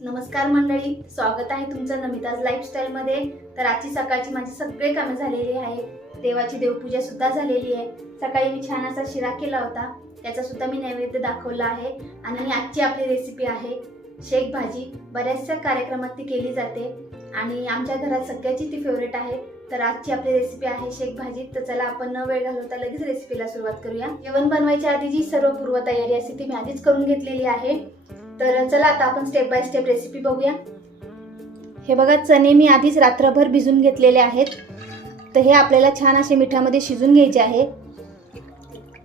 नमस्कार मंडळी स्वागत आहे तुमचं नमिताज लाईफस्टाईलमध्ये तर आजची सकाळची माझी सगळे कामं झालेली आहे देवाची देवपूजा सुद्धा झालेली आहे. सकाळी मी छान असा शिरा केला होता. त्याचा सुद्धा मी नैवेद्य दाखवला आहे. आणि आजची आपली रेसिपी आहे. शेक भाजी. बऱ्याचशा कार्यक्रमात ती केली जाते. आणि आमच्या घरात सगळ्याची ती फेवरेट आहे. तर आजची आपली रेसिपी आहे शेक भाजी. तर चला आपण न वेळ घालवता लगेच रेसिपीला सुरुवात करूया. जेवण बनवायच्या आधी जी सर्व पूर्वतयारी असते ती मी आधीच करून घेतलेली आहे. तर चला आता आपण स्टेप बाय स्टेप रेसिपी बघूया. हे बघा चणे मी आधीच रात्रभर भिजून घेतलेले आहेत. तर हे आपल्याला छान असे मिठामध्ये शिजून घ्यायचे आहे.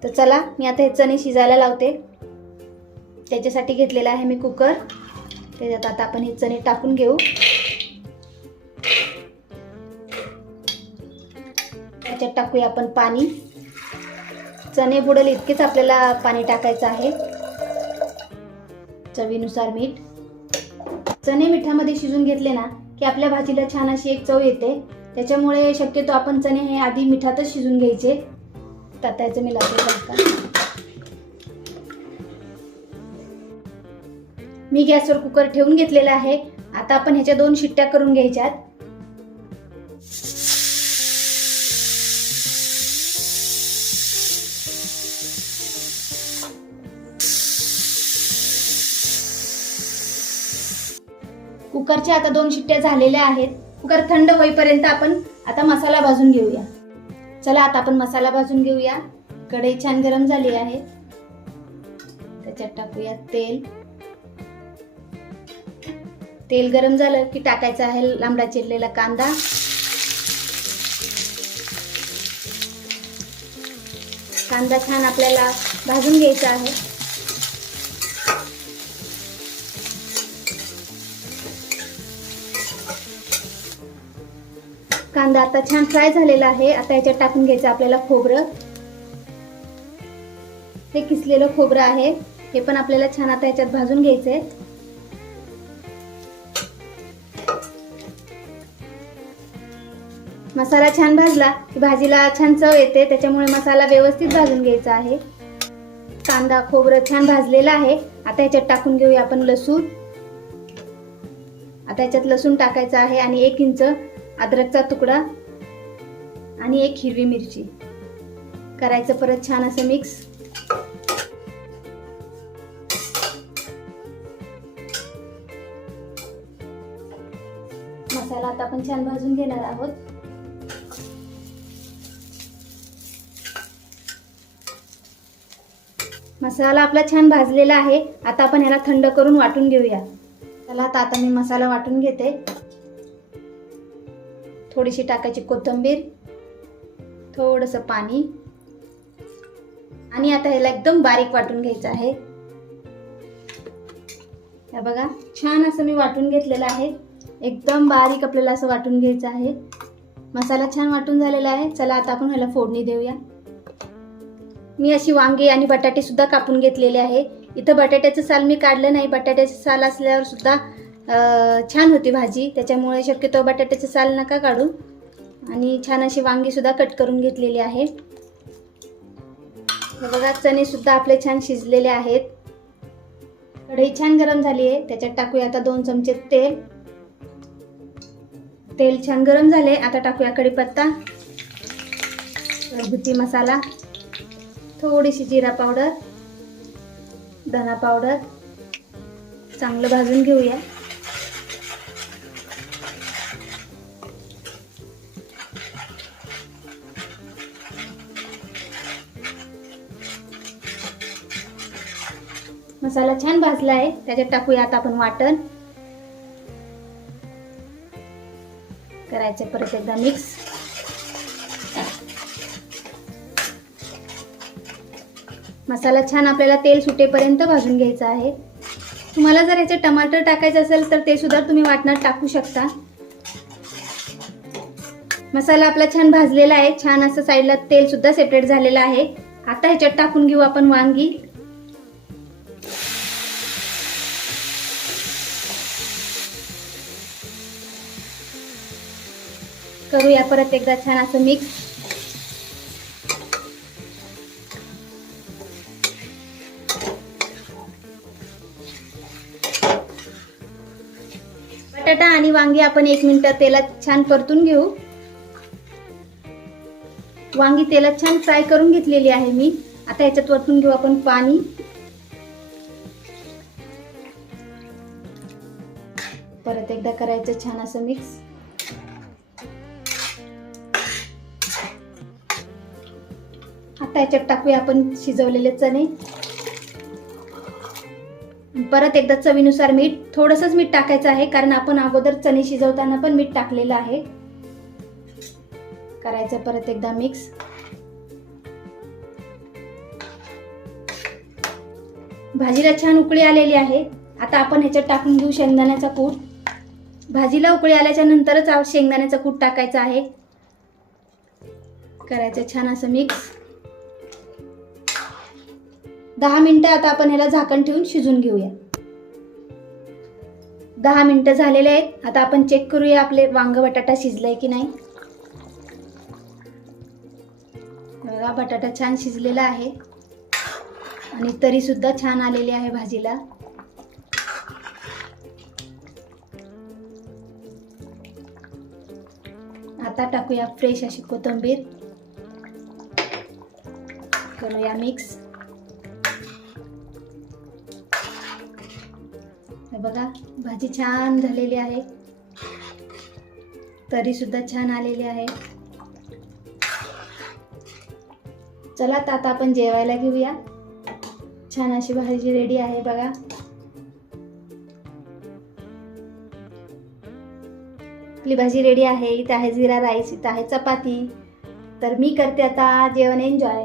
तर चला मी आता हे चणे शिजायला लावते. त्याच्यासाठी घेतलेला आहे मी कुकर. त्याच्यात आता आपण हे चणे टाकून घेऊ. त्याच्यात टाकूया आपण पाणी. चणे बुडल इतकेच आपल्याला पाणी टाकायचं आहे. चवीनुसार मीठ. चणे मिठामध्ये शिजून घेतले ना की आपल्या भाजीला छान अशी एक चव येते. त्याच्यामुळे शक्यतो आपण चणे हे आधी मिठातच शिजून घ्यायचे. तर त्याचं मी लावते मी गॅसवर कुकर ठेवून घेतलेला आहे. आता आपण ह्याच्या दोन शिट्ट्या करून घ्यायच्यात. कुकरच्या आता दोन शिट्ट्या झालेल्या आहेत. कुकर थंड होईपर्यंत आपण आता मसाला भाजून घेऊया. चला आता आपण मसाला भाजून घेऊया. कढई छान गरम झाली आहे. त्याच्यात टाकूया तेल. तेल गरम झालं की टाकायचं आहे लांबडा चिरलेला कांदा. कांदा छान आपल्याला भाजून घ्यायचा आहे. कांदा आता छान फ्राय झालेला आहे. आता याच्यात टाकून घ्यायचं आपल्याला खोबरं. हे किसलेलं खोबरं आहे. हे पण आपल्याला छान आता याच्यात भाजून घ्यायचंय. मसाला छान भाजला की भाजीला छान चव येते. त्याच्यामुळे मसाला व्यवस्थित भाजून घ्यायचा आहे. कांदा खोबरं छान भाजलेलं आहे. आता याच्यात टाकून घेऊया आपण लसूण. आता याच्यात लसूण टाकायचं आहे आणि एक इंच अद्रकचा तुकडा आणि एक हिरवी मिरची. करायचं परत छान असं मिक्स मसाला आता आपण छान भाजून घेणार आहोत. मसाला आपला छान भाजलेला आहे. आता आपण ह्याला थंड करून वाटून घेऊया. चला आता आता मी मसाला वाटून घेते. थोडीशी टाकायची कोथिंबीर थोडंसं पाणी. आणि आता ह्याला एकदम बारीक वाटून घ्यायचं आहे. हे बघा छान असं मी वाटून घेतलेलं आहे. एकदम बारीक आपल्याला असं वाटून घ्यायचं आहे. मसाला छान वाटून झालेला आहे. चला आता आपण ह्याला फोडणी देऊया. मी अशी वांगे आणि बटाटे सुद्धा कापून घेतलेले आहे. इथं बटाट्याचं साल मी काढलं नाही. बटाट्याचं साल असल्यावर सुद्धा छान होती भाजी. त्याच्यामुळे शक्यतो बटाट्याचं साल नका काढू. आणि छान अशी वांगीसुद्धा कट करून घेतलेली आहे. बघा चणेसुद्धा आपले छान शिजलेले आहेत. कढई छान गरम झाली आहे. त्याच्यात टाकूया आता दोन चमचे तेल. तेल छान गरम झाले. आता टाकूया कढीपत्ता. घरगुती मसाला. थोडीशी जिरा पावडर. धना पावडर. चांगलं भाजून घेऊया. मसाला छान भाजला आहे. त्याच्यात टाकूया आता आपण वाटण. करायचं परत एकदा मिक्स मसाला छान आपल्याला तेल सुटेपर्यंत भाजून घ्यायचा आहे. तुम्हाला जर याचे टमाटर टाकायचं असेल तर ते सुद्धा तुम्ही वाटणात टाकू शकता. मसाला आपला छान भाजलेला आहे. छान असं साईडला तेल सुद्धा सेपरेट झालेलं आहे. आता ह्याच्यात टाकून घेऊ आपण वांगी. करूया. परत एकदा छान असं मिक्स बटाटा आणि वांगी आपण एक मिनिट तेलात छान परतून घेऊ. वांगी तेलात छान फ्राय करून घेतलेली आहे मी. आता याच्यात वरतून घेऊ आपण पाणी. परत एकदा करायचं छान असं मिक्स त्याच्यात टाकूया आपण शिजवलेले चणे. परत एकदा चवीनुसार मीठ थोडंसंच मीठ टाकायचं आहे कारण आपण अगोदर चणे शिजवताना पण मीठ टाकलेलं आहे. करायचं परत एकदा मिक्स. भाजीला छान उकळी आलेली आहे. आता आपण ह्याच्यात टाकून घेऊ शेंगदाण्याचा कूट. भाजीला उकळी आल्याच्या नंतरच शेंगदाण्याचा कूट टाकायचा आहे. करायचं छान असं मिक्स. दहा मिनटं आता आपण ह्याला झाकण ठेवून शिजून घेऊया. दहा मिनटं झालेले आहेत. आता आपण चेक करूया आपले वांग बटाटा शिजलाय की नाही. बघा बटाटा छान शिजलेला आहे. आणि तरी सुद्धा छान आलेली आहे भाजीला. आता टाकूया फ्रेश अशी कोथिंबीर. करूया मिक्स बघा भाजी छान झालेली आहे. तरी सुद्धा छान आलेली आहे. चला तर आता आपण जेवायला घेऊया. छान अशी भाजी रेडी आहे बघा. आपली भाजी रेडी आहे. इथं आहे जिरा राईस इथं आहे चपाती. तर मी करते आता जेवण. एन्जॉय